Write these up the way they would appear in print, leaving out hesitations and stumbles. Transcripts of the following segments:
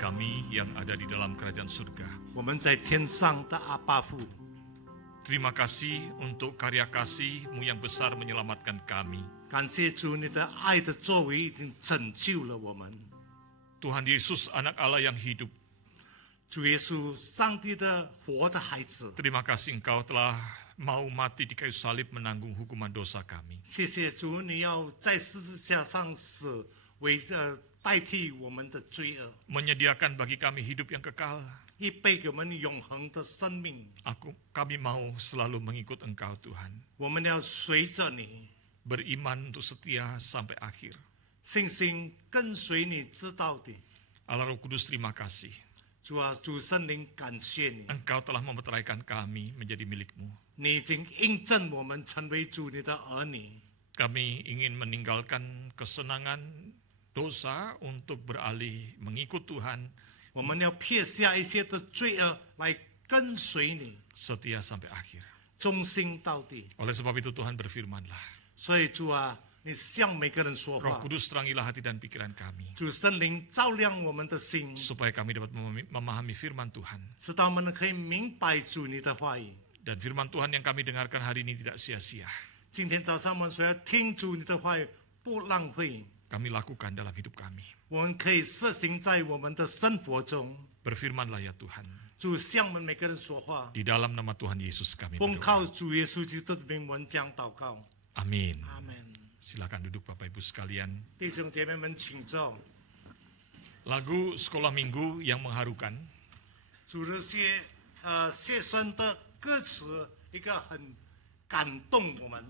kami yang ada di dalam kerajaan surga. 我们在天上的阿爸父， Terima kasih untuk karya kasih-Mu yang besar menyelamatkan kami. 感谢主，你的爱的作为已经拯救了我们。 Tuhan Yesus, anak Allah yang hidup, 主耶稣，上帝的活的孩子， terima kasih Engkau telah mau mati di kayu salib menanggung hukuman dosa kami. 谢谢主，你要在十字架上死，代替我们的罪恶， Menyediakan bagi kami hidup yang kekal. 预备给我们永恒的生命。 Kami mau selalu mengikut Engkau Tuhan. 我们要随着你， Beriman untuk setia sampai akhir. 信心跟随你知道的。 Allah Roh Kudus, terima kasih. 主啊，主圣灵，感谢你， Engkau telah memeteraikan kami menjadi milik-Mu. 你已经印证我们成为主你的儿女。 Kami ingin meninggalkan kesenangan dosa untuk beralih mengikut Tuhan, 我们要撇下一些的罪恶来跟随你， setia sampai akhir. 忠心到底。 Oleh sebab itu Tuhan berfirman-Lah. 所以主啊，你向每个人说 Roh 话， Kudus, terangilah hati dan pikiran kami, 主圣灵照亮我们的心， supaya kami dapat memahami firman Tuhan. 使到我们可以明白主你的话语。 Dan firman Tuhan yang kami dengarkan hari ini tidak sia-sia. 今天早上我们所要听主你的话语，不浪费， Kami lakukan dalam hidup kami. 我们可以实行在我们的生活中。 Berfirmanlah ya Tuhan. 主向我们每个人说话， Di dalam nama Tuhan Yesus kami 奉 berdoa. 靠主耶稣基督的名，我们将祷告。 Amin. 阿门。 Silakan duduk Bapak Ibu sekalian. 弟兄姐妹们，请坐。 Lagu Sekolah Minggu yang mengharukan 主的谢生的歌词，一个很感动我们，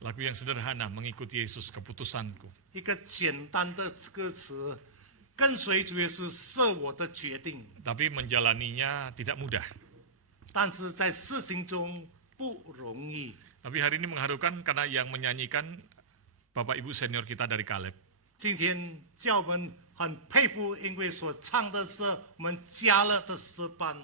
lagu yang sederhana, mengikuti Yesus keputusanku. 一个简单的歌词，跟随主耶稣是我的决定， Tapi menjalaninya tidak mudah. 但是在事情中不容易。 Tapi hari ini mengharukan karena yang menyanyikan Bapak Ibu senior kita dari Kaleb. 今天叫我们很佩服，因为所唱的是我们加勒的诗班，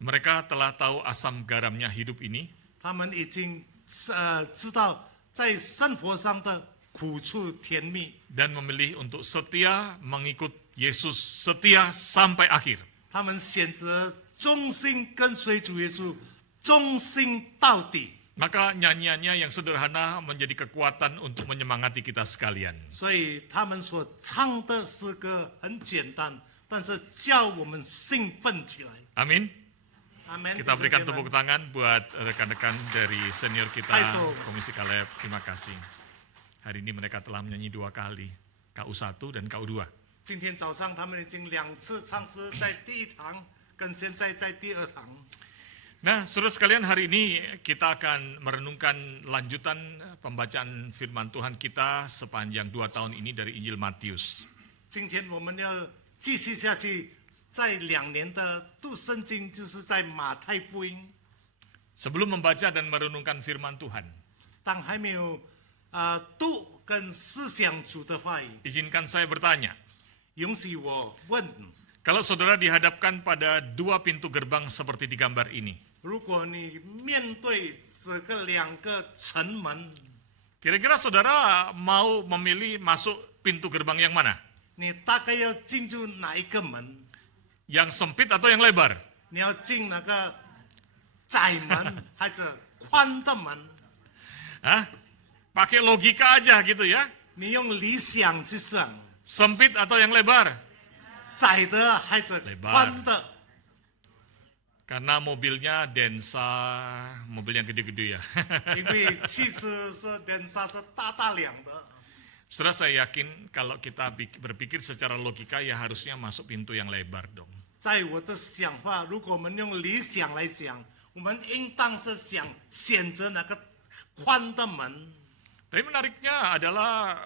Mereka telah tahu asam garamnya hidup ini, 他们已经知道在生活上的苦处甜蜜， dan memilih untuk setia mengikut Yesus, setia sampai akhir. 他们选择忠心跟随主耶稣，忠心到底。 Maka nyanyiannya yang sederhana menjadi kekuatan untuk menyemangati kita sekalian. 所以他们所唱的诗歌很简单，但是叫我们兴奋起来。 Amin. 阿门。 Kita berikan tepuk tangan buat rekan-rekan dari senior kita, Hai, So. Komisi Kaleb. Terima kasih. Hari ini mereka telah menyanyi 2 kali, KU1 dan KU2. 今天早上他们已经2次唱诗，在第一堂跟现在在第二堂。 Nah, saudara sekalian, hari ini kita akan merenungkan lanjutan pembacaan firman Tuhan kita sepanjang 2 tahun ini dari Injil Matius. 今天我们要继续下去，在2年的读圣经，就是在马太福音。 Sebelum membaca dan merenungkan firman Tuhan, 当还没有读跟思想主的话语， izinkan saya bertanya. 允许我问： Kalau saudara dihadapkan pada 2 pintu gerbang seperti di gambar ini, 如果你面对这个2个城门， kira-kira saudara mau memilih masuk pintu gerbang yang mana? 你大概要进入哪一个门？ Yang sempit atau yang lebar? 你要进那个窄门还是宽的门？ Hah? Pakai logika aja gitu ya. 你用理想去想， Sempit atau yang lebar? 窄的还是宽的？ Karena mobilnya Densa, mobil yang gede-gede ya. 因为汽车是连刹是大大辆的。 Saudara, saya yakin kalau kita berpikir secara logika ya harusnya masuk pintu yang lebar dong. 在我的想法，如果我们用理想来想，我们应当是选择那个宽的门。 Tapi menariknya adalah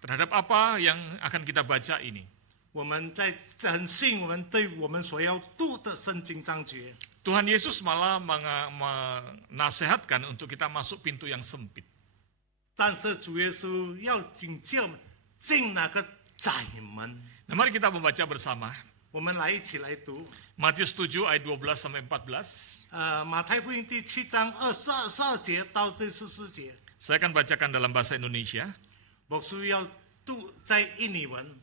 terhadap apa yang akan kita baca ini. 我们在展现我们对我们所要读的圣经章节。 Tuhan Yesus malah menasehatkan untuk kita masuk pintu yang sempit. 但是主耶稣要警戒我们进那个窄门。 Nah, mari kita membaca bersama. 我们来一起来读， Matius 7 ayat 12 sampai 14. 马太福音第7章22节到第14节。 Saya akan bacakan dalam bahasa Indonesia. 牧师要读在印尼文。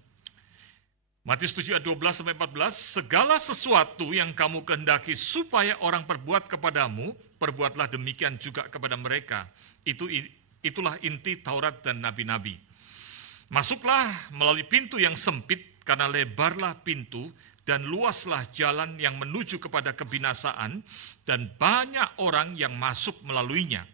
Matius 7 ayat 12 sampai 14, segala sesuatu yang kamu kehendaki supaya orang perbuat kepadamu, perbuatlah demikian juga kepada mereka. Itulah inti Taurat dan nabi-nabi. Masuklah melalui pintu yang sempit, karena lebarlah pintu dan luaslah jalan yang menuju kepada kebinasaan, dan banyak orang yang masuk melaluinya.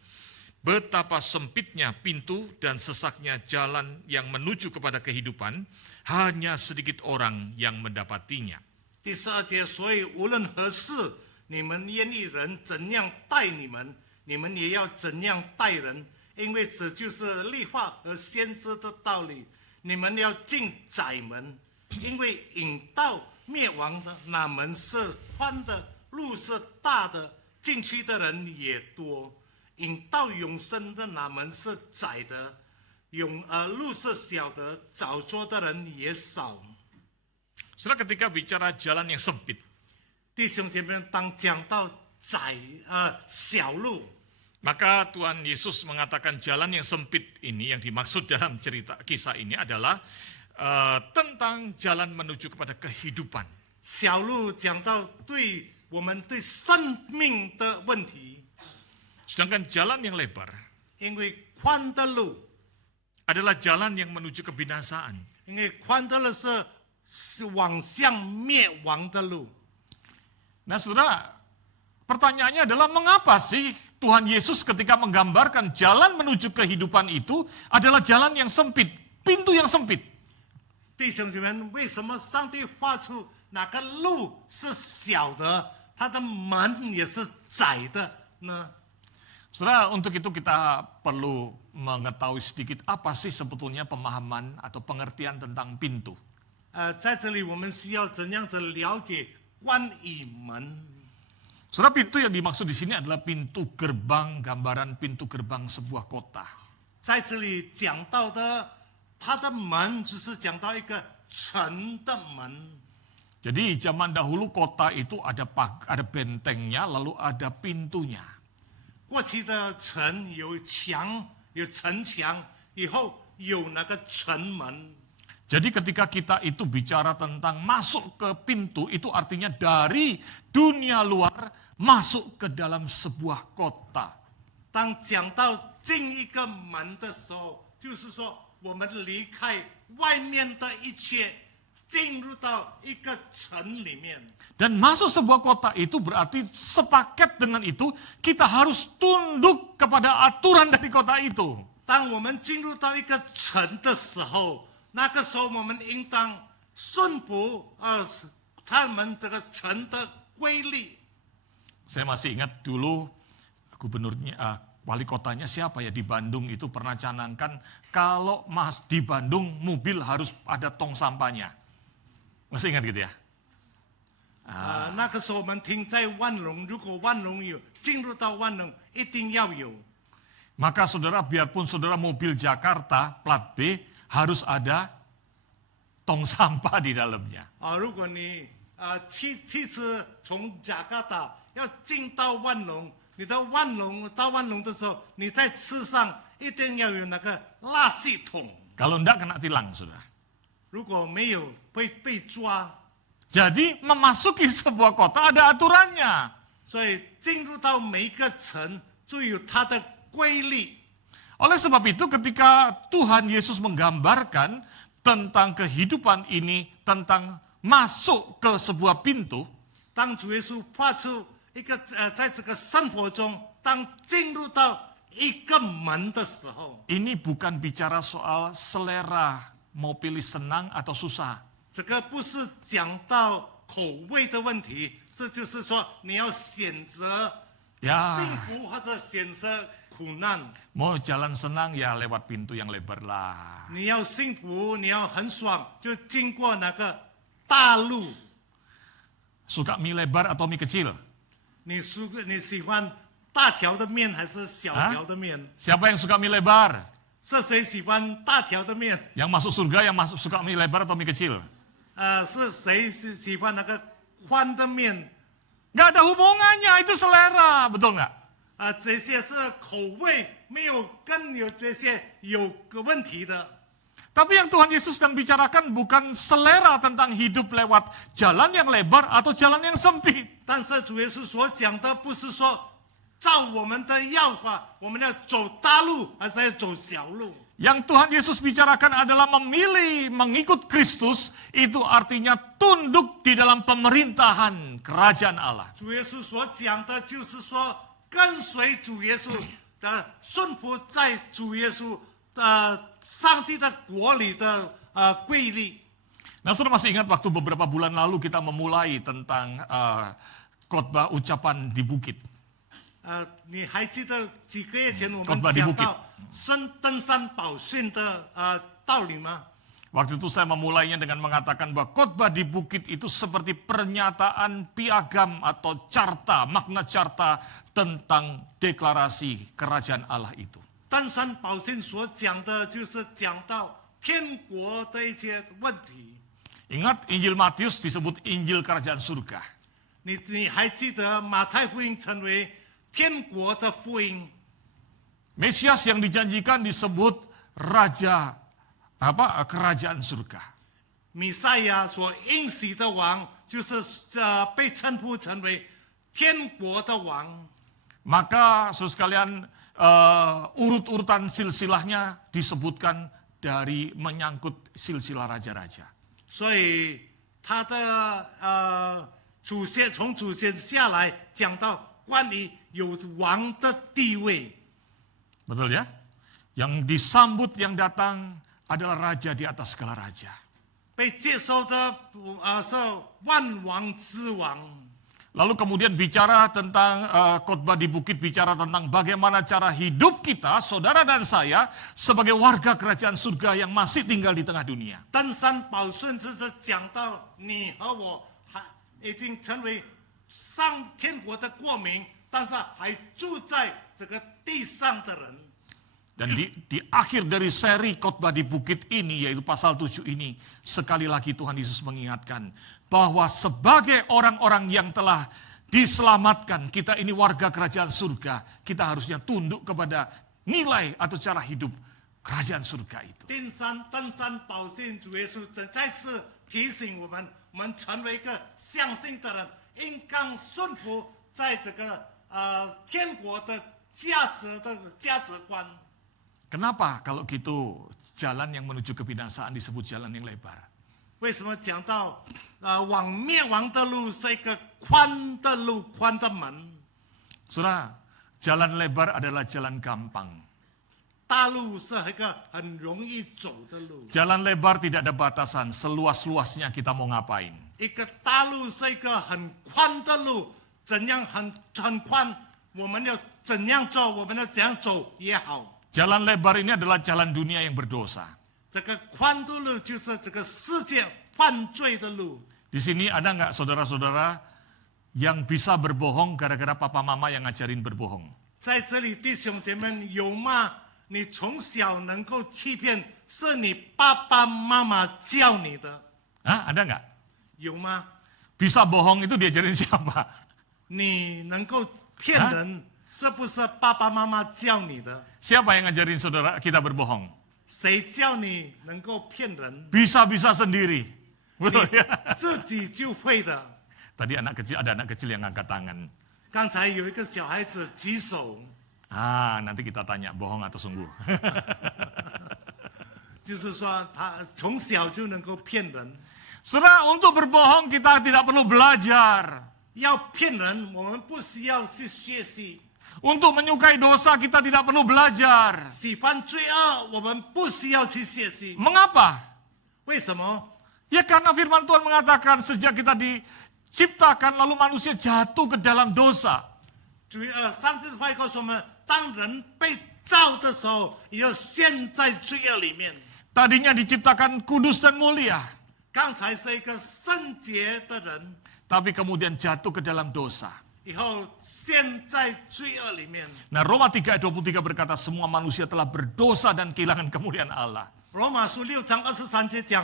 Betapa sempitnya pintu dan sesaknya jalan yang menuju kepada kehidupan, hanya sedikit orang yang mendapatinya. 第12节，所以无论何事，你们愿意人怎样待你们，你们也要怎样待人，因为这就是律法和先知的道理。你们要进窄门，因为引到灭亡的那门是宽的，路是大的，进去的人也多；引到永生的那门是窄的，路是小的，找着的人也少。 Saudara, ketika bicara jalan yang sempit, 弟兄姐妹，当讲到小路， maka Tuhan Yesus mengatakan jalan yang sempit ini yang dimaksud dalam cerita kisah ini adalah tentang jalan menuju kepada kehidupan. 小路讲到对我们对生命的问题， Sedangkan jalan yang lebar 因为宽的路， adalah jalan yang menuju kebinasaan. 因为宽的路是往向灭亡的路。 Nah, saudara, pertanyaannya adalah mengapa sih Tuhan Yesus ketika menggambarkan jalan menuju kehidupan itu adalah jalan yang sempit, pintu yang sempit? 弟兄姐妹，为什么上帝画出哪个路是小的，它的门也是窄的呢？ Saudara, untuk itu kita perlu mengetahui sedikit apa sih sebetulnya pemahaman atau pengertian tentang pintu. 在这里我们需要怎样子了解关于门？ Saudara, pintu yang dimaksud di sini adalah pintu gerbang, gambaran pintu gerbang sebuah kota. 在这里讲到的，它的门就是讲到一个城的门。 Jadi zaman dahulu kota itu ada bentengnya, lalu ada pintunya. 过去的城有墙，有城墙，以后有那个城门。 Jadi ketika kita itu bicara tentang masuk ke pintu, itu artinya dari dunia luar masuk ke dalam sebuah kota. 当讲到进一个门的时候，就是说我们离开外面的一切，进入到一个城里面。 Dan masuk sebuah kota itu berarti sepaket dengan itu kita harus tunduk kepada aturan dari kota itu. 当我们进入到一个城的时候，那个时候我们应当顺服他们这个城的规律。 Saya masih ingat dulu gubernurnya, wali kotanya siapa ya di Bandung itu pernah canangkan kalau di Bandung mobil harus ada tong sampahnya. Masih ingat gitu ya? 那个时候我们停在万隆，如果万隆有进入到万隆，一定要有。 Maka saudara, biarpun saudara mobil Jakarta plat B harus ada tong sampah di dalamnya. 如果你汽车从雅加达要进到万隆，你到万隆的时候，你在车上一定要有那个垃圾桶。 Kalau enggak kena tilang, saudara. 如果没有被抓， Jadi memasuki sebuah kota ada aturannya. 所以进入到每一个城就有它的规律。 Oleh sebab itu ketika Tuhan Yesus menggambarkan tentang kehidupan ini, tentang masuk ke sebuah pintu, 当主耶稣发出一个在这个生活中，当进入到一个门的时候， ini bukan bicara soal selera, mau pilih senang atau susah. 这个不是讲到口味的问题，这就是说你要选择 Ya, 幸福或者选择苦难。 mau jalan senang ya lewat pintu yang lebar lah. 你要幸福，你要很爽，就经过那个大路。 Suka mie lebar atau mie kecil? 你喜欢大条的面还是小条的面？ Siapa yang suka mie lebar? 是谁喜欢大条的面？ Yang masuk surga yang suka mie lebar atau mie kecil? 是谁喜欢那个宽的面？ Nggak ada hubungannya, itu selera, betul nggak? 这些是口味，没有跟有这些有个问题的。Tapi yang Tuhan Yesus sedang bicarakan bukan selera tentang hidup lewat jalan yang lebar atau jalan yang sempit. 但是主耶稣所讲的不是说照我们的要法，我们要走大路，还是要走小路。 Yang Tuhan Yesus bicarakan adalah memilih mengikut Kristus, itu artinya tunduk di dalam pemerintahan kerajaan Allah. 主耶稣所讲的就是说，跟随主耶稣的顺服在主耶稣的上帝的国里的规律。 Nah, saudara masih ingat waktu beberapa bulan lalu kita memulai tentang khotbah ucapan di bukit. 你还记得几个月前我们 Khotbah di 讲 bukit. 到登山宝训的道理吗？ Waktu itu saya memulainya dengan mengatakan bahwa khotbah di bukit itu seperti pernyataan piagam atau carta, makna carta tentang deklarasi kerajaan Allah itu. 登山宝训所讲的就是讲到天国的一些问题。 Ingat Injil Matius disebut Injil Kerajaan Surga. 你还记得马太福音成为天国的福音？ Mesias yang dijanjikan disebut Raja Kerajaan Surga. 弥赛亚所应许的王，就是被称呼成为天国的王。 Maka saudara sekalian urut-urutan silsilahnya disebutkan dari menyangkut silsilah raja-raja. 所以他的祖先从祖先下来讲到关于有王的地位。 Betul ya? Yang disambut yang datang adalah raja di atas segala raja. 被接受的是万王之王。 Lalu kemudian bicara tentang khotbah di bukit, bicara tentang bagaimana cara hidup kita, saudara dan saya, sebagai warga kerajaan surga yang masih tinggal di tengah dunia. 登山宝训就是讲到你和我已经成为上天国的国民，但是还住在这个地上的人。 Dan di akhir dari seri khotbah di bukit ini, yaitu pasal 7 ini, sekali lagi Tuhan Yesus mengingatkan bahwa sebagai orang-orang yang telah diselamatkan, kita ini warga kerajaan surga, kita harusnya tunduk kepada nilai atau cara hidup kerajaan surga itu. 登山宝训，主耶稣再次提醒我们成为一个相信的人，应当顺服在这个天国的价值观。 Kenapa kalau gitu jalan yang menuju kebinasaan disebut jalan yang lebar? 为什么讲到往灭亡的路是一个宽的路、宽的门？ Saudara, jalan lebar adalah jalan gampang. 大路是一个很容易走的路。 Jalan lebar tidak ada batasan, seluas-luasnya kita mau ngapain. 一个大路是一个很宽的路，怎样很宽，我们要怎样走，我们要怎样走也好。 Jalan lebar ini adalah jalan dunia yang berdosa. 这个宽的路就是这个世界犯罪的路。 Di sini ada nggak saudara-saudara yang bisa berbohong gara-gara papa mama yang ngajarin berbohong? 在这里，弟兄姐妹有吗？你从小能够欺骗，是你爸爸妈妈教你的， Hah, ada nggak? 有吗？ Bisa bohong itu diajarin siapa? 你能够骗人，是不是爸爸妈妈教你的？ Siapa yang ngajarin saudara kita berbohong? 谁教你能够骗人？ Bisa-bisa sendiri. Betul ya? 自己就会的。 Tadi ada anak kecil yang angkat tangan. 刚才有一个小孩子举手， Nanti kita tanya bohong atau sungguh. 就是说他从小就能够骗人。 Saudara, untuk berbohong kita tidak perlu belajar. 要骗人，我们不需要去学习； Untuk menyukai dosa kita tidak perlu belajar. 喜欢罪恶，我们不需要去学习。 Mengapa? 为什么？ Ya karena firman Tuhan mengatakan sejak kita diciptakan lalu manusia jatuh ke dalam dosa. 上帝的话告诉我们，当人被造的时候，也就陷在罪恶里面。 Tadinya diciptakan kudus dan mulia. 刚才是一个圣洁的人， Tapi kemudian jatuh ke dalam dosa. 以后陷在罪恶里面。 Nah, Roma 3 ayat 23 berkata semua manusia telah berdosa dan kehilangan kemuliaan Allah. 罗马书6章23节讲，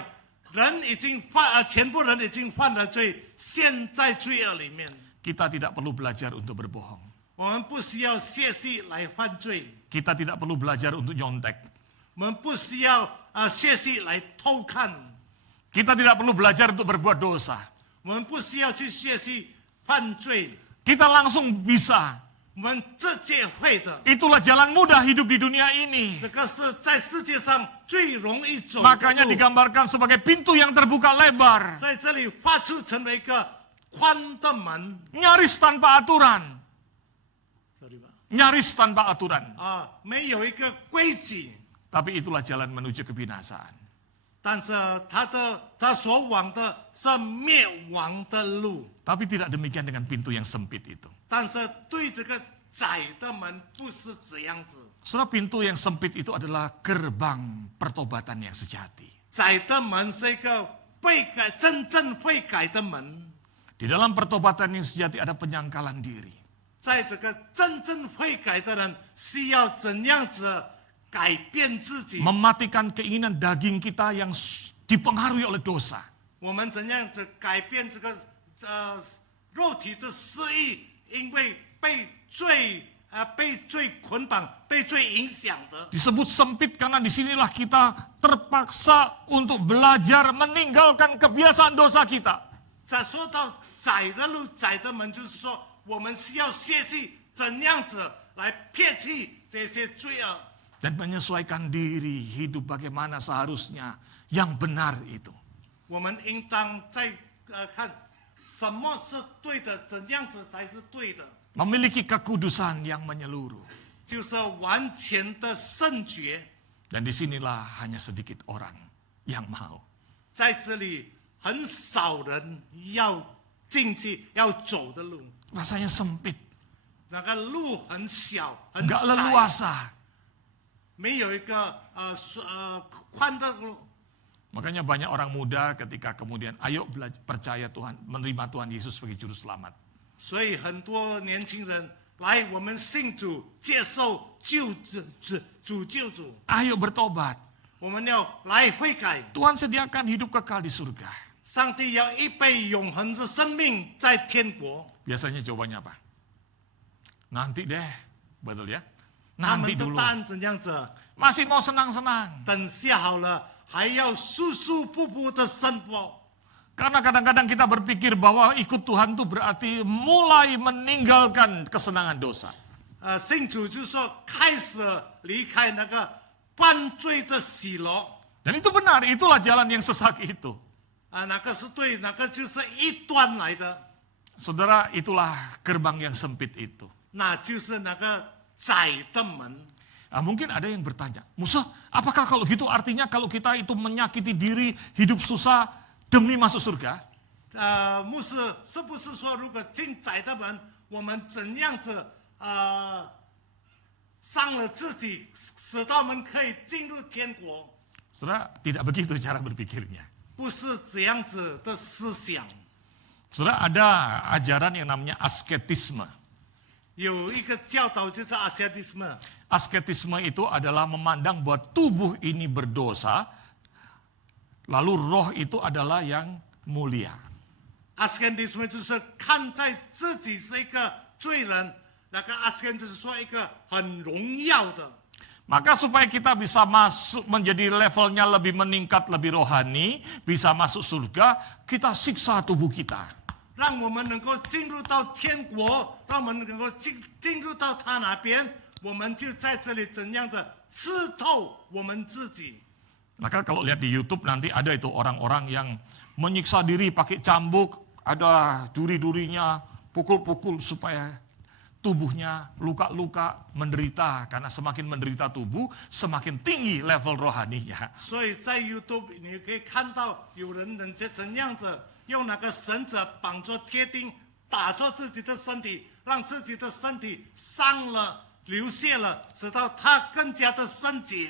全部人已经犯了罪，陷在罪恶里面。 Kita tidak perlu belajar untuk berbohong. 我们不需要学习来犯罪， Kita tidak perlu belajar untuk nyontek. 我们不需要学习来偷看， Kita tidak perlu belajar untuk berbuat dosa. 我们不需要去学习犯罪， Kita langsung bisa. 我们直接会的。 Itulah jalan mudah hidup di dunia ini. 这个是在世界上最容易走的 Makanya 路， digambarkan sebagai pintu yang terbuka lebar. 在这里画出成为一个宽的门， Nyaris tanpa aturan. 这里吧， Nyaris tanpa aturan. 没有一个规矩， Tapi itulah jalan menuju kebinasaan. 但是他所往的是灭亡的路， Tapi tidak demikian dengan pintu yang sempit itu. 但是对这个窄的门不是这样子， Saudara, pintu yang sempit itu adalah gerbang pertobatan yang sejati. 窄的门是一个真正悔改的门， Di dalam pertobatan yang sejati ada penyangkalan diri. 在这个真正悔改的人需要怎样子改变自己？ Mematikan keinginan daging kita yang dipengaruhi oleh dosa. 我们怎样子改变这个肉体的私欲？因为被罪捆绑、被罪影响的。 Disebut sempit karena disinilah kita terpaksa untuk belajar meninggalkan kebiasaan dosa kita. 再说到窄的路、窄的门，就是说我们需要学习怎样子来撇弃这些罪恶， Dan menyesuaikan diri hidup bagaimana seharusnya yang benar itu. 我们应当在看什么是对的，怎样子才是对的， Memiliki kekudusan yang menyeluruh. 就是完全的圣洁。 Dan disinilah hanya sedikit orang yang mau. 在这里很少人要进去要走的路， Rasanya sempit, 那个路很小很 nggak 窄， leluasa. 没有一个宽的路。 Makanya banyak orang muda ketika kemudian ayo percaya Tuhan, menerima Tuhan Yesus sebagai juru selamat. 所以很多年轻人来我们信主，接受救主， Ayo bertobat. 我们要来悔改。 Tuhan sediakan hidup kekal di surga. 上帝要预备永恒的生命在天国。 Biasanya jawabannya apa? Nanti deh, betul ya? 他 Nanti 们的 dulu. 答案怎样子？ Masih mau senang-senang. 等下好了，还要舒舒服服的生活。 Karena kadang-kadang kita berpikir bahwa ikut Tuhan itu berarti mulai meninggalkan kesenangan dosa. 信主就是说开始离开那个犯罪的喜乐。 Dan itu benar, itulah jalan yang sesak itu. 那个是对，那个就是一端来的， Saudara, itulah gerbang yang sempit itu. 那就是那个窄的门。 Nah, mungkin ada yang bertanya, Musa, apakah kalau gitu artinya kalau kita itu menyakiti diri, hidup susah demi masuk surga? 牧师是不是说，如果进窄的门，我们怎样子伤了自己，使到我们可以进入天国？ Saudara, tidak begitu cara berpikirnya. 不是这样子的思想。 Saudara, ada ajaran yang namanya asketisme. 有一个教导就是阿西亚蒂斯么， Asketisme itu adalah memandang bahwa tubuh ini berdosa, lalu roh itu adalah yang mulia. 阿斯肯蒂斯么就是看在自己是一个罪人，那个阿斯肯就是说一个很荣耀的。 Maka supaya kita bisa masuk menjadi levelnya lebih meningkat, lebih rohani, bisa masuk surga, kita siksa tubuh kita. 让我们能够进入到天国，让我们能够进入到他那边，我们就在这里怎样的刺透我们自己。 Maka kalau lihat di YouTube nanti ada itu orang-orang yang menyiksa diri pakai cambuk, ada duri-durinya, pukul-pukul supaya tubuhnya luka-luka menderita. Karena semakin menderita tubuh, semakin tinggi level rohaninya. 所以在 YouTube 你可以看到有人家怎样子用那个绳子绑着铁钉，打着自己的身体，让自己的身体伤了、流血了，使到他更加的圣洁，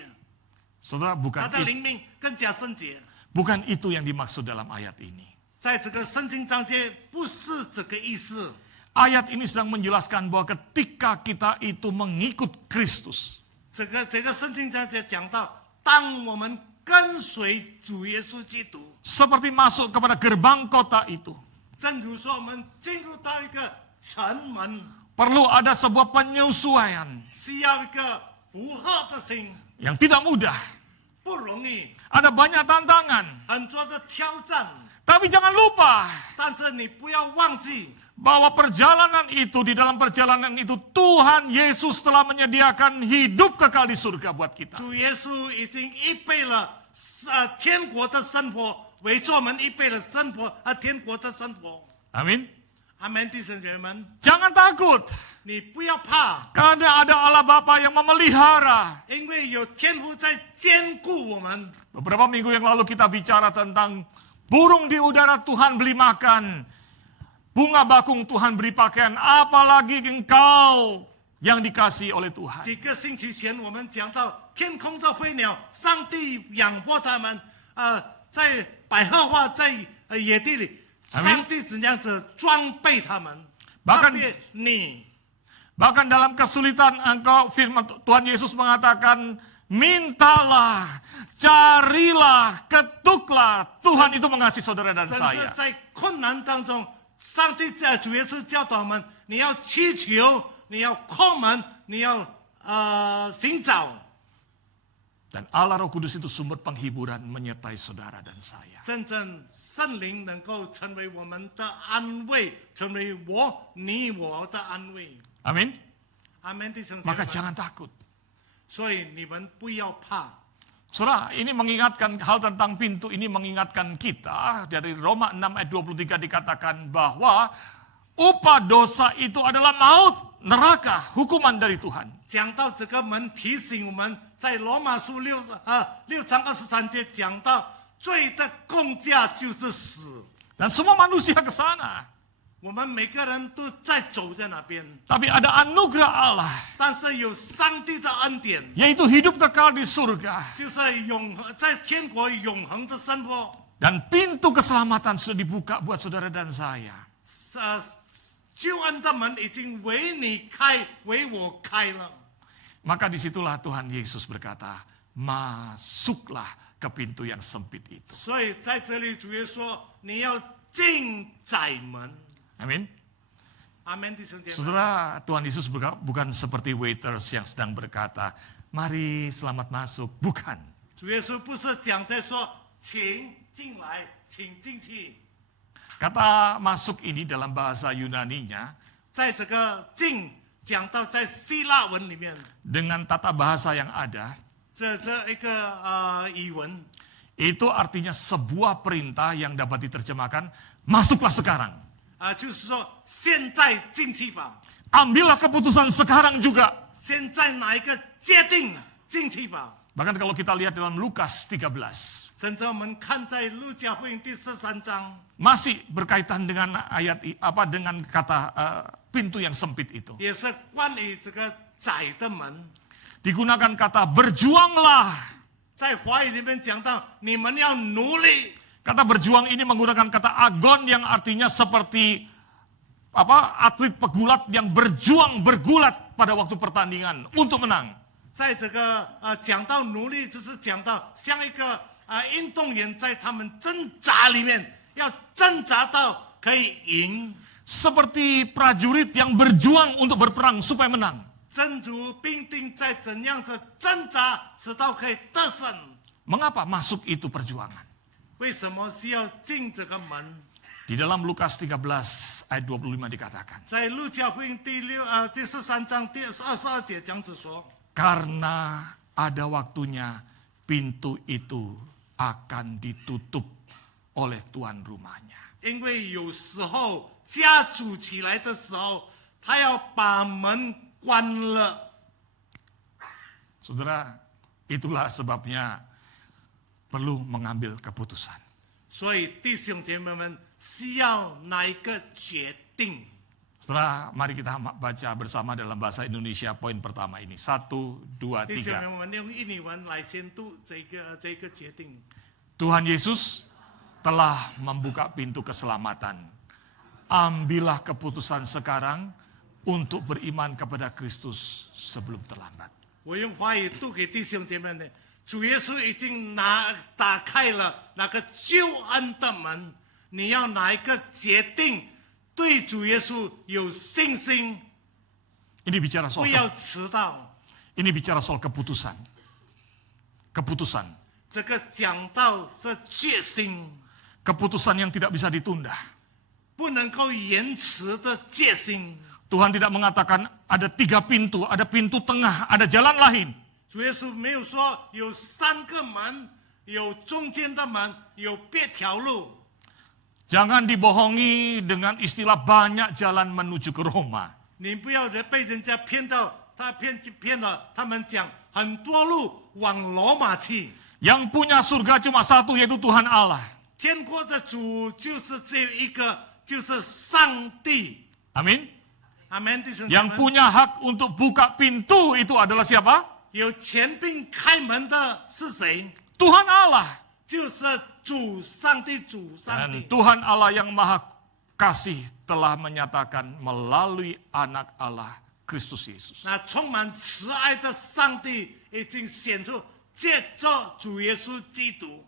Saudara, 他的灵命更加圣洁。 bukan itu yang dimaksud dalam ayat ini. 在这个圣经章节不是这个意思。 Ayat ini sedang menjelaskan bahwa ketika kita itu mengikut Kristus, 这个圣经章节讲到，当我们跟随主耶稣基督， seperti masuk kepada gerbang kota itu, 正如说我们进入到一个城门， perlu ada sebuah penyesuaian 需要一个不好的心， yang tidak mudah. 不容易， Ada banyak tantangan. 很多的挑战， Tapi jangan lupa 但是你不要忘记， bahwa perjalanan itu, di dalam perjalanan itu Tuhan Yesus telah menyediakan hidup kekal di surga buat kita. 主耶稣已经预备了天国的生活，为我们预备了生活天国的生活。 Amin. 阿门，弟兄姐妹们， Jangan takut 你不要怕， karena ada Allah Bapa yang memelihara. 因为有天父在兼顾我们。 Beberapa minggu yang lalu kita bicara tentang burung di udara Tuhan beri makan, bunga bakung Tuhan beri pakaian, apalagi engkau yang dikasihi oleh Tuhan. 几个星期前，我们讲到天空的飞鸟，上帝养活它们，在百合花，在野地里， Amin. 上帝怎样子装备他们？ Bahkan- 特别你， Bahkan dalam kesulitan engkau, firman Tuhan Yesus mengatakan, mintalah, carilah, ketuklah. Tuhan itu mengasihi saudara dan 甚至 saya. 在困难当中，上帝在主耶稣教导我们：你要祈求，你要叩门，你要寻找。 Dan Allah Roh Kudus itu sumber penghiburan menyertai saudara dan saya. 真正圣灵能够成为我们的安慰，成为你我的安慰。 Amin. 阿门，弟兄姐妹 Maka 们。 jangan takut. 所以你们不要怕。 Saudara, ini mengingatkan hal tentang pintu ini mengingatkan kita dari Roma 6 ayat 23 dikatakan bahwa upah dosa itu adalah maut, neraka, hukuman dari Tuhan. 讲到这个门，提醒我们在罗马书6章23节讲到罪的工价就是死。 Dan semua manusia ke sana. 我们每个人都在走在那边， Tapi ada anugerah Allah, 但是有上帝的恩典， yaitu hidup kekal di surga. 就是在天国永恒的生活。 Dan pintu keselamatan sudah dibuka buat saudara dan saya. 救恩的门已经为你开，为我开了。 Maka disitulah Tuhan Yesus berkata, masuklah ke pintu yang sempit itu. 所以在这里，主耶稣说：“你要进窄门。” Amin. 阿门，弟兄姐妹。 Saudara, Tuhan Yesus bukan seperti waiters yang sedang berkata, mari selamat masuk. Bukan. 主耶稣不是讲在说，请进来，请进去。 Kata masuk ini dalam bahasa Yunaninya, 在这个进讲到在希腊文里面， dengan tata bahasa yang ada, 这一个语文， itu artinya sebuah perintah yang dapat diterjemahkan, masuklah sekarang. 就是说现在进去吧， Ambillah keputusan sekarang juga. 现在哪一个决定进去吧。 Bahkan kalau kita lihat dalam Lukas 13, 甚至我们看在路加福音第13章， masih berkaitan dengan dengan kata pintu yang sempit itu. 也是关于这个窄的门， Digunakan kata berjuanglah. 在华语里面讲到你们要努力。 Kata berjuang ini menggunakan kata agon yang artinya seperti atlet pegulat yang bergulat pada waktu pertandingan untuk menang. 在这个讲到努力，就是讲到像一个运动员在他们挣扎里面，要挣扎到可以赢。 Seperti prajurit yang berjuang untuk berperang supaya menang. 正如兵丁在怎样子挣扎，直到可以得胜。 Mengapa masuk itu perjuangan? 为什么需要进这个门？ Di dalam Lukas 13 ayat 25 dikatakan, 在路加福音第13章第22节讲子说， karena ada waktunya pintu itu akan ditutup oleh tuan rumahnya. 因为有时候家主起来的时候，他要把门关了。 Saudara, itulah sebabnya perlu mengambil keputusan. 所以弟兄姐妹们需要哪一个决定？ Setelah mari kita baca bersama dalam bahasa Indonesia poin pertama ini. 1, 2, 弟兄 3. 们，我们用印尼文来宣读这个决定。 Tuhan Yesus telah membuka pintu keselamatan. Ambillah keputusan sekarang untuk beriman kepada Kristus sebelum terlambat. 我用华语读给弟兄姐妹们，主耶稣已经打开了那个救恩的门，你要哪一个决定？对主耶稣有信心， Ini bicara 不 soal 要迟到。 ini bicara soal keputusan. Keputusan. 这个讲道是决心， keputusan yang tidak bisa ditunda. 不能够延迟的决心。 Tuhan tidak mengatakan ada 3 pintu, ada pintu tengah, ada jalan lain. 主耶稣没有说有3个门，有中间的门，有别条路。 Jangan dibohongi dengan istilah banyak jalan menuju ke Roma. 你不要被人家骗到，骗了，他们讲很多路往罗马去。 Yang punya surga cuma satu, yaitu Tuhan Allah. 天国的主就是这一个，就是上帝。 Amin. 阿门，弟兄姐 Yang 妹。 punya hak untuk buka pintu itu adalah siapa? 有权并开门的是谁？ Tuhan Allah. 就是主上帝，主上 Dan 帝。 Tuhan Allah yang maha kasih telah menyatakan melalui anak Allah, Kristus Yesus. 那充满慈爱的上帝已经显出，借着主耶稣基督。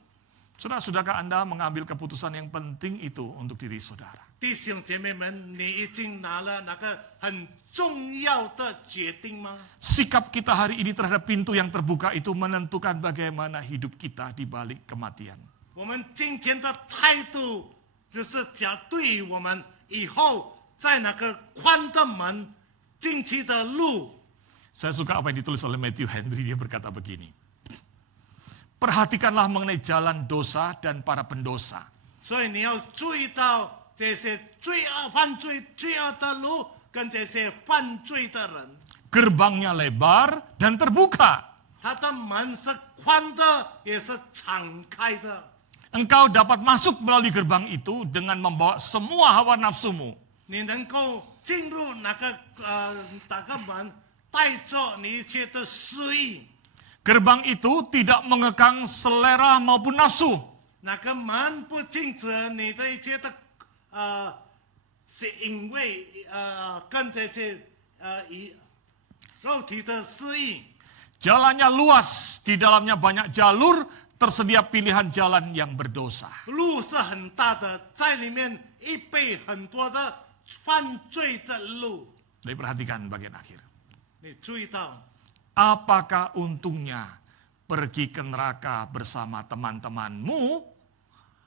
Sudahkah Anda mengambil keputusan yang penting itu untuk diri saudara? 弟兄姐妹们，你已经拿了那个很重要的决定吗？ Sikap kita hari ini terhadap pintu yang terbuka itu menentukan bagaimana hidup kita di balik kematian. 我们今天的态度，就是讲对于我们以后在那个宽的门进去的路。 Saya suka apa yang ditulis oleh Matthew Henry, dia berkata begini. Perhatikanlah mengenai jalan dosa dan para pendosa. 所以你要注意到这些犯罪的路，跟这些犯罪的人， Gerbangnya lebar dan terbuka. 他的门是宽的，也是敞开的。 Engkau dapat masuk melalui gerbang itu dengan membawa semua hawa nafsumu. 你能够进入那个门，带着你一切的私意。 Gerbang itu tidak mengekang selera maupun nafsu. 那个门不禁止你的一切的是因为跟这些肉体的私意。 Jalannya luas, di dalamnya banyak jalur, tersedia pilihan jalan yang berdosa. 路是很大的，在里面预备很多的犯罪的路。 Jadi perhatikan bagian akhir. 你注意到， Apakah untungnya pergi ke neraka bersama teman-temanmu?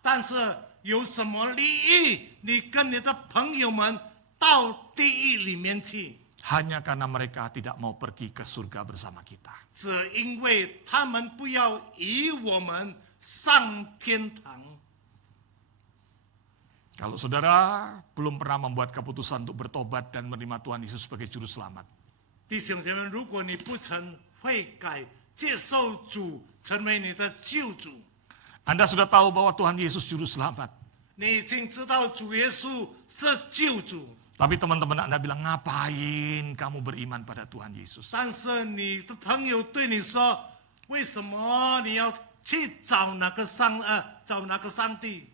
但是有什么利益？你跟你的朋友们到地狱里面去， Hanya karena mereka tidak mau pergi ke surga bersama kita. 只因为他们不要与我们上天堂。 Kalau saudara belum pernah membuat keputusan untuk bertobat dan menerima Tuhan Yesus sebagai juru selamat, 弟兄姐妹，如果你不曾悔改，接受主成为你的救主， Anda sudah tahu bahwa Tuhan Yesus juru selamat. 你已经知道主耶稣是救主， Tapi teman-teman Anda bilang, ngapain kamu beriman pada Tuhan Yesus? 但是你的朋友对你说，为什么你要去找那个上帝？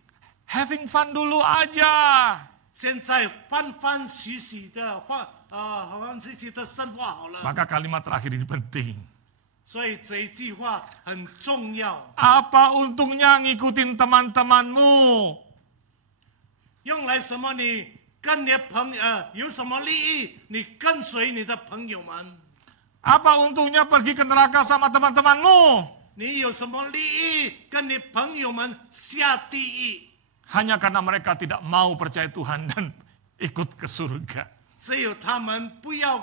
Having fun dulu aja. 现在欢欢喜喜的欢欢喜喜的生活好了。 Maka kalimat terakhir ini penting. 所以这一句话很重要。 Apa untungnya ngikutin teman-temanmu? 用来什么？你跟你的朋友有什么利益？你跟随你的朋友们。 Apa untungnya pergi ke neraka sama teman-temanmu? 你有什么利益？跟你朋友们下地狱。 Hanya karena mereka tidak mau percaya Tuhan dan ikut ke surga. 只有他们不要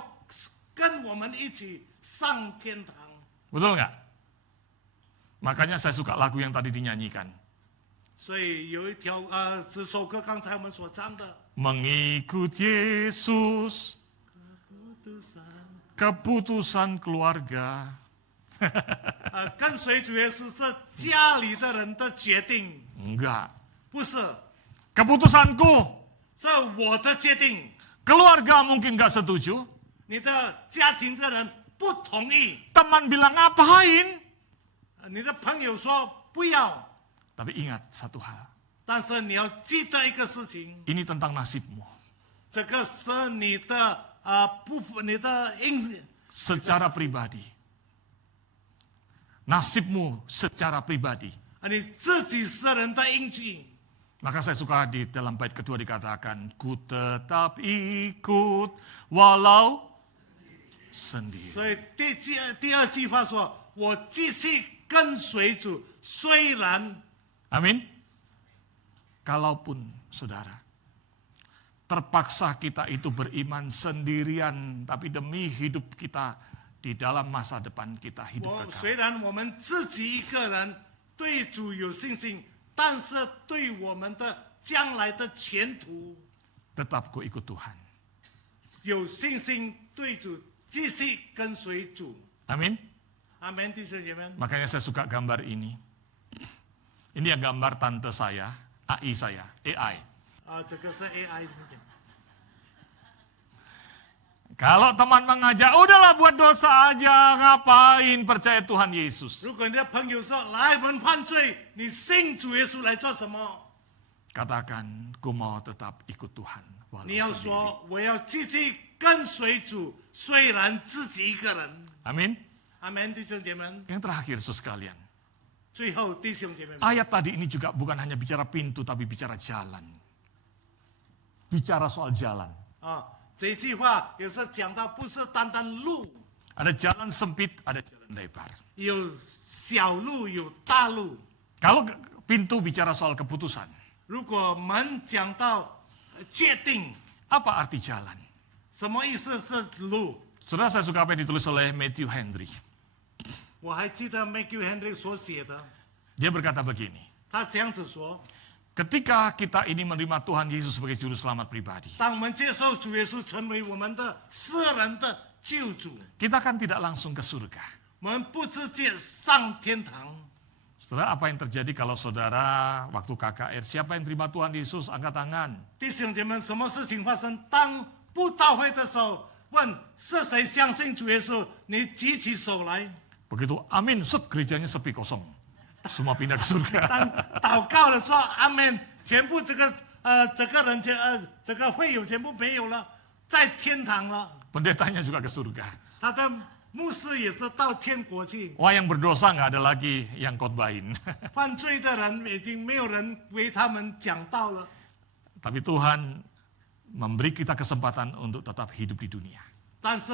跟我们一起上天堂。 Betul nggak? Makanya saya suka lagu yang tadi dinyanyikan. 所以有一条这首歌刚才我们所唱的， Mengikut Yesus, keputusan keluarga. 跟随主耶稣是家里的人的决定， Enggak. 不是， Keputusanku, 是我的决定。 keluarga mungkin nggak setuju. 你的家庭的人不同意， Teman bilang ngapain? 你的朋友说不要， Tapi ingat satu hal, 但是你要记得一个事情， ini tentang nasibmu. 这个是你的你的Secara pribadi. Nasibmu secara pribadi. 你自己私人的运气。 Maka saya suka di dalam bait kedua dikatakan, ku tetap ikut walau sendiri. 所以第二句话说，我继续跟随主，虽然 Amin. Kalaupun saudara, terpaksa kita itu beriman sendirian, tapi demi hidup kita di dalam masa depan kita hidup 虽 kekal. 然我们自己一个人对主有信心，但是对我们的将来的前途 Tetap ku ikut Tuhan. 有信心，对主继续跟随主。 Amin. 阿门，弟兄姐妹。 Makanya saya suka gambar ini. Ini yang gambar tante saya, AI saya, AI. 这个是 AI 里面讲。 Kalau teman mengajak, udahlah buat dosa aja, ngapain percaya Tuhan Yesus. 如果你的朋友说来我们犯罪，你信主耶稣来做什么？ Katakan, ku mau tetap ikut Tuhan. Walau 你要 sendiri. 说我要继续跟随主，虽然自己一个人。 Amin. 阿门，弟兄姐妹。 Yang terakhir, sekalian. 最后，弟兄姐妹们， Ayat tadi ini juga bukan hanya bicara pintu, tapi bicara jalan. Bicara soal jalan. 这句话有时讲到不是单单路， Ada jalan sempit, ada jalan lebar. 有小路有大路。 Kalau pintu bicara soal keputusan, 如果门讲到界定， apa arti jalan? 什么意思是路？ Saudara, saya suka apa yang ditulis oleh Matthew Henry. 我还记得 Matthew Henry 所写的， Dia berkata begini, 他这样子说： ketika kita ini menerima Tuhan Yesus sebagai juru selamat pribadi, 当我们接受主耶稣成为我们的私人的救主， kita kan tidak langsung ke surga. 我们不直接上天堂。 Saudara, apa yang terjadi kalau saudara waktu KKR, siapa yang terima Tuhan Yesus, angkat tangan. 弟兄姐妹，什么事情发生？当布道会的时候，问是谁相信主耶稣，你举起手来。 Begitu amin, set gerejanya sepi kosong. Semua pindah ke surga. 当祷告了说阿门，全部这个人这个会友全部没有了，在天堂了。 Pendetanya juga ke surga. 他的牧师也是到天国去。 Wah, yang berdosa nggak ada lagi yang khotbahin. 犯罪的人已经没有人为他们讲道了。 Tapi Tuhan memberi kita kesempatan untuk tetap hidup di dunia. 但是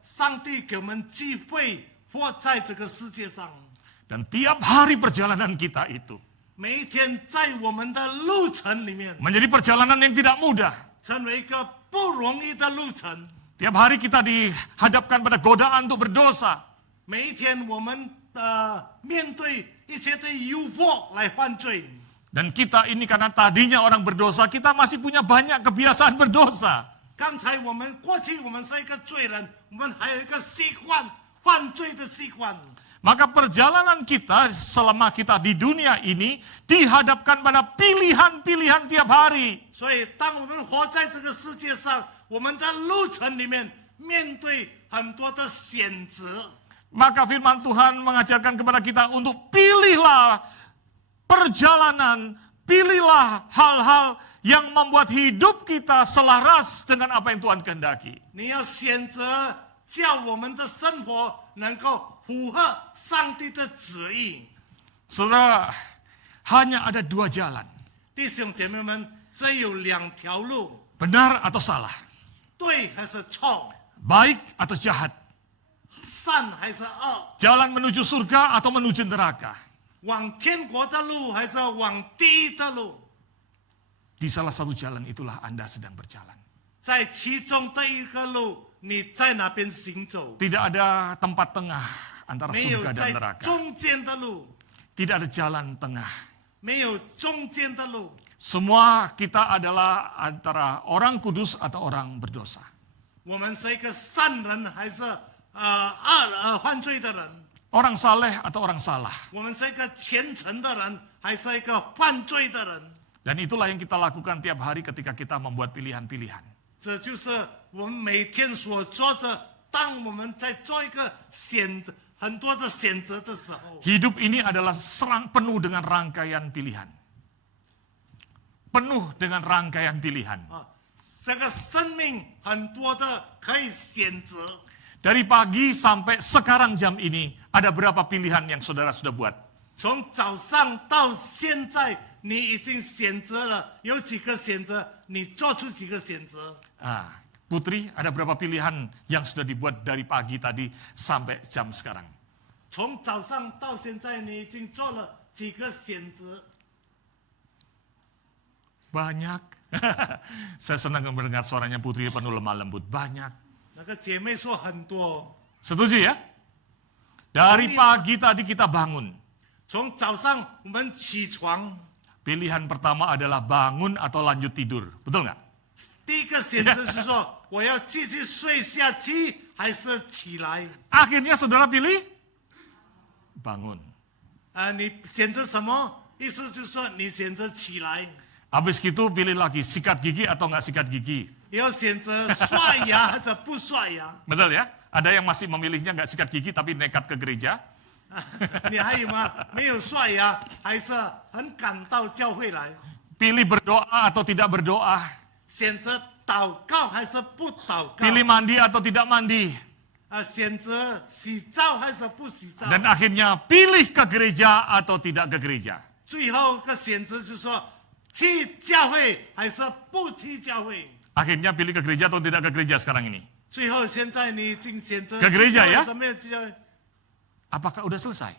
上帝给我们机会活在这个世界上， Dan tiap hari perjalanan kita itu 每一天在我们的路程里面， menjadi perjalanan yang tidak mudah. 成为一个不容易的路程。 Tiap hari kita dihadapkan pada godaan untuk berdosa. 每一天我们面对一些的诱惑来犯罪。 Dan kita ini karena tadinya orang berdosa, kita masih punya banyak kebiasaan berdosa. 刚才过去我们是一个罪人，我们还有一个习惯犯罪的习惯。 Maka perjalanan kita selama kita di dunia ini dihadapkan pada pilihan-pilihan tiap hari. 所以，当我们活在这个世界上，我们的路程里面面对很多的选择。 Maka firman Tuhan mengajarkan kepada kita untuk pilihlah perjalanan, pilihlah hal-hal yang membuat hidup kita selaras dengan apa yang Tuhan kehendaki. 你要选择叫我们的生活能够符合上帝的旨意。 Saudara, hanya ada dua jalan, 弟兄姐妹们，只有两条路， benar atau salah, 对还是错， baik atau jahat, 善还是恶， jalan menuju surga atau menuju neraka. 往天国的路还是往地狱的路。 Di salah satu jalan itulah Anda sedang berjalan. 在其中的一个路，你在哪边行走？ Tidak ada tempat tengah antara 没有 surga 在 dan neraka. 中间的路， Tidak ada jalan tengah. 没有中间的路。 Semua kita adalah antara orang kudus atau orang berdosa. 我们是一个善人还是犯罪的人？ Orang saleh atau orang salah. 我们是一个虔诚的人还是一个犯罪的人？ Dan itulah yang kita lakukan tiap hari ketika kita membuat pilihan-pilihan. 这就是我们每天所做的。当我们在做一个很多的选择的时候， Hidup ini adalah penuh dengan rangkaian pilihan. Penuh dengan rangkaian pilihan. 这个生命很多的可以选择。 Dari pagi sampai sekarang jam ini, ada berapa pilihan yang saudara sudah buat? 从早上到现在，你已经选择了，有几个选择，你做出几个选择。 Putri, ada berapa pilihan yang sudah dibuat dari pagi tadi sampai jam sekarang? 从早上到现在，你已经做了几个选择？ Banyak. Saya senang mendengar suaranya putri penuh lemah lembut. Banyak. 那个姐妹说很多， Setuju ya? Dari pagi tadi kita bangun. 从早上我们起床， Pilihan pertama adalah bangun atau lanjut tidur. Betul nggak? 第一个选择是说我要继续睡下去还是起来？ Akhirnya saudara pilih bangun. 你选择什么？意思就是说你选择起来， Habis itu pilih lagi sikat gigi atau nggak sikat gigi. 要选择刷牙还是不刷牙？ Betul ya? Ada yang masih memilihnya nggak sikat gigi tapi nekat ke gereja. 你还有吗？没有刷牙，还是很赶到教会来？ Pilih berdoa atau tidak berdoa. 选择祷告还是不祷告？ Pilih mandi atau tidak mandi. 选择洗澡还是不洗澡？ Dan akhirnya pilih ke gereja atau tidak ke gereja. 最后个选择是说去教会还是不去教会？ Akhirnya pilih ke gereja atau tidak ke gereja sekarang ini. 最后现在你已经选择 Ke gereja 去教会 ya? 还是没有去教会？ Apakah udah selesai?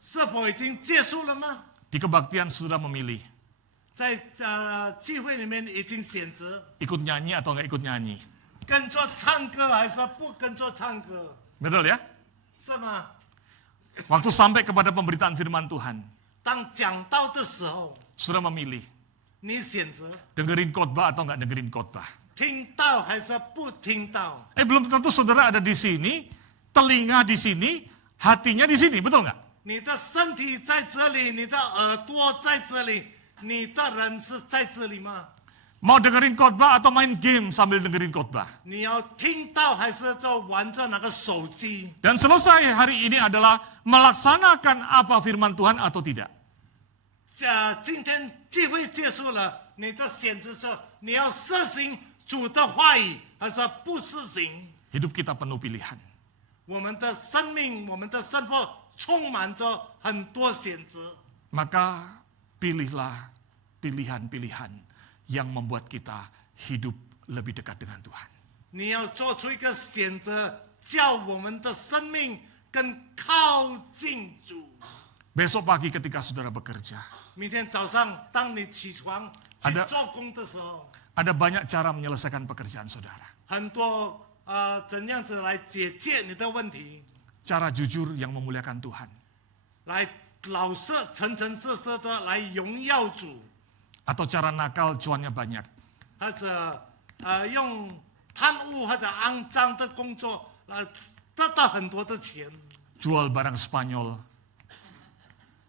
是否已经结束了吗？ Di kebaktian sudah memilih. 在聚会里面已经选择 Ikut nyanyi atau nggak ikut nyanyi. 跟着唱歌还是不跟着唱歌， Betul ya? 是吗？ Waktu sampai kepada pemberitaan firman Tuhan. 当讲道的时候， Sudah memilih. 你选择 Dengerin khotbah atau nggak dengerin khotbah. 听到还是不听到？ Belum tentu saudara ada di sini, telinga di sini, hatinya di sini, betul nggak? 你的身体在这里，你的耳朵在这里，你的人是在这里吗？ Mau dengerin khotbah atau main game sambil dengerin khotbah. 你要听到还是在玩着那个手机？ Dan selesai hari ini adalah melaksanakan apa firman Tuhan atau tidak. 今天聚会结束了，你的选择是你要实行主的话语，还是不实行？ Hidup kita penuh pilihan. 我们的生命，我们的生活充满着很多选择。 Maka pilihlah pilihan-pilihan yang membuat kita hidup lebih dekat dengan Tuhan. 你要做出一个选择，叫我们的生命更靠近主。 Besok pagi ketika saudara bekerja, 明天早上，当你起床去做工的时候， ada banyak cara menyelesaikan pekerjaan saudara. 很多怎样子来解决你的问题， Cara jujur yang memuliakan Tuhan. 来老实、诚诚实实的来荣耀主， Atau cara nakal cuannya banyak. 或者用贪污或者肮脏的工作来得到很多的钱， Jual barang Spanyol.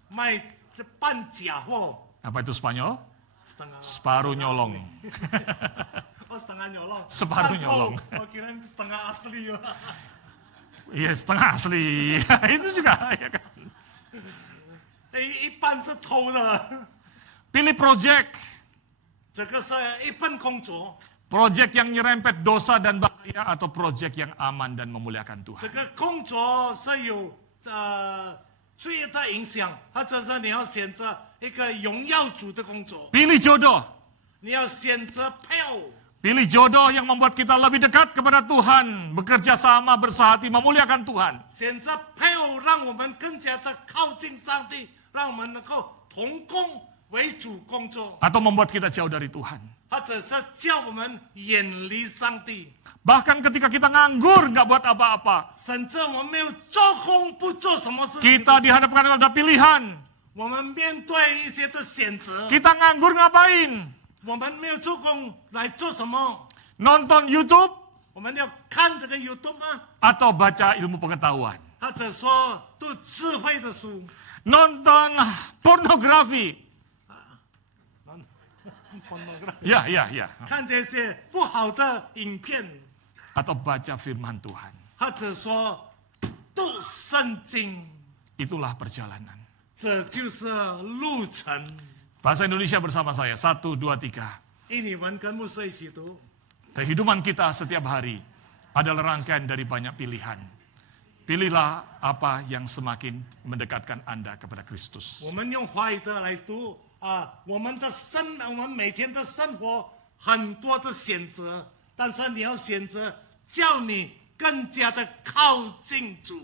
卖这半假货， Apa itu Spanyol? setengah Separuh nyolong. setengah nyolong, Separuh nyolong. Oh, kirain setengah asli ya. Iya setengah asli. Itu juga. Ya kan? 一半是偷的， Pilih project. 这个是一份工作， Project yang nyerempet dosa dan bahaya atau project yang aman dan memuliakan 这 Tuhan. 个工作是有罪的影响，或者是你要选择一个荣耀主的工作， Pilih jodoh. 你要选择配偶， Pilih jodoh yang membuat kita lebih dekat kepada Tuhan. Bekerja sama, bersahati, memuliakan Tuhan. 选择配偶，让我们更加的靠近上帝，让我们能够同工为主工作， Atau membuat kita jauh dari Tuhan. 或者是叫我们远离上帝， Bahkan ketika kita nganggur, nggak buat apa-apa. 甚至我们没有做工，不做什么事情， Kita dihadapkan pada pilihan. 我们面对一些的选择， Kita nganggur ngapain? 我们没有做工来做什么？ Nonton YouTube 我们要看这个 YouTube 吗？ atau baca ilmu pengetahuan. 或者说读智慧的书？ Nonton pornografi. Ya. 看这些不好的影片， Atau baca firman Tuhan. 或者说读圣经， Itulah perjalanan. 这就是路程。 Bahasa Indonesia bersama saya. 1, 2, 3. 印尼文跟牧师一起读。 Kehidupan kita setiap hari adalah rangkaian dari banyak pilihan. Pilihlah apa yang semakin mendekatkan Anda kepada Kristus. 我们用华语的来读我们每天的生活很多的选择，但是你要选择叫你更加的靠近主。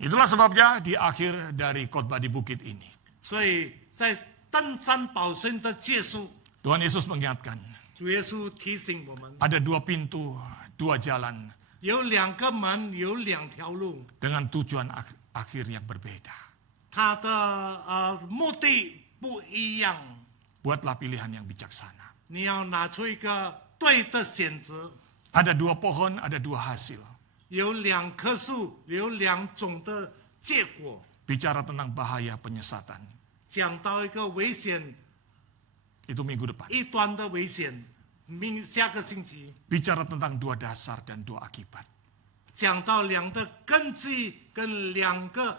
Itulah sebabnya di akhir dari khotbah di bukit ini. 所以在登山宝训的结束， Tuhan Yesus mengingatkan, 主耶稣提醒我们， ada 2 pintu, 2 jalan 有2个门，有2条路， dengan tujuan akhir yang berbeda. 它的目的不一样。 Buatlah pilihan yang bijaksana. 你要拿出一个对的选择。 Ada 2 pohon, ada 2 hasil. 有2棵树，有2种的结果。 Bicara tentang bahaya penyesatan. 讲到一个危险， Itu minggu depan. 一端的危险。下个星期 Bicara tentang 2 dasar dan 2 akibat. 讲到2的根基跟2个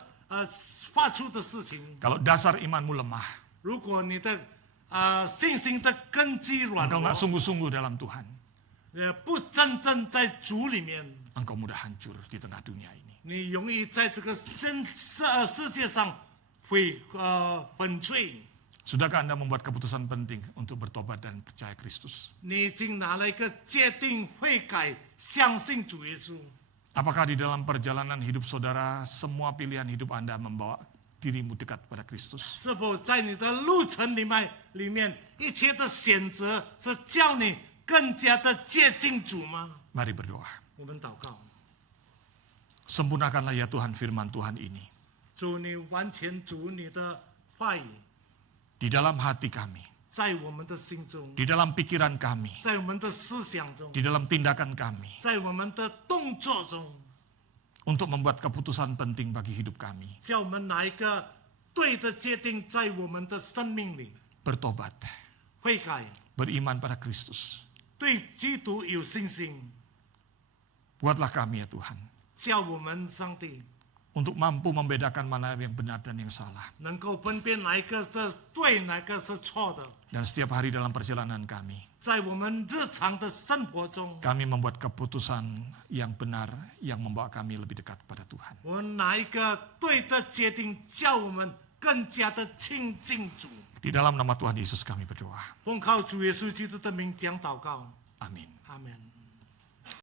发出的事情。 Kalau dasar imanmu lemah, 如果你的信心的根基软 engkau 弱 nggak， sungguh-sungguh dalam Tuhan, 不真正在主里面， engkau mudah hancur di tengah dunia ini. 你容易在这个世界上会粉碎。 Sudahkah Anda membuat keputusan penting untuk bertobat dan percaya Kristus? 你已经拿了一个界定悔改，相信主耶稣。 Apakah di dalam perjalanan hidup saudara, semua pilihan hidup Anda membawa dirimu dekat pada Kristus? 是否在你的路程里面，一切的选择是叫你更加的接近主吗？ Mari berdoa. 我们祷告， Sempurnakanlah ya Tuhan firman Tuhan ini 主，你完全主你的话语 di dalam hati kami, 在我们的心中， di dalam pikiran kami, 在我们的思想中， di dalam tindakan kami, 在我们的动作中， untuk membuat keputusan penting bagi hidup kami. 叫我们拿一个对的界定在我们的生命里， Bertobat, 悔改， beriman pada Kristus. 对基督有信心， Buatlah kami ya Tuhan, 叫我们上帝 untuk mampu membedakan mana yang benar dan yang salah. 能够分辨哪一个是对，哪个是错的。 Dan setiap hari dalam perjalanan kami, 在我们日常的生活中， kami membuat keputusan yang benar yang membawa kami lebih dekat pada Tuhan. 我们拿一个对的决定，叫我们更加的亲近主。 Di dalam nama Tuhan Yesus kami berdoa. 奉靠主耶稣基督的名讲祷告， Amin. 阿门。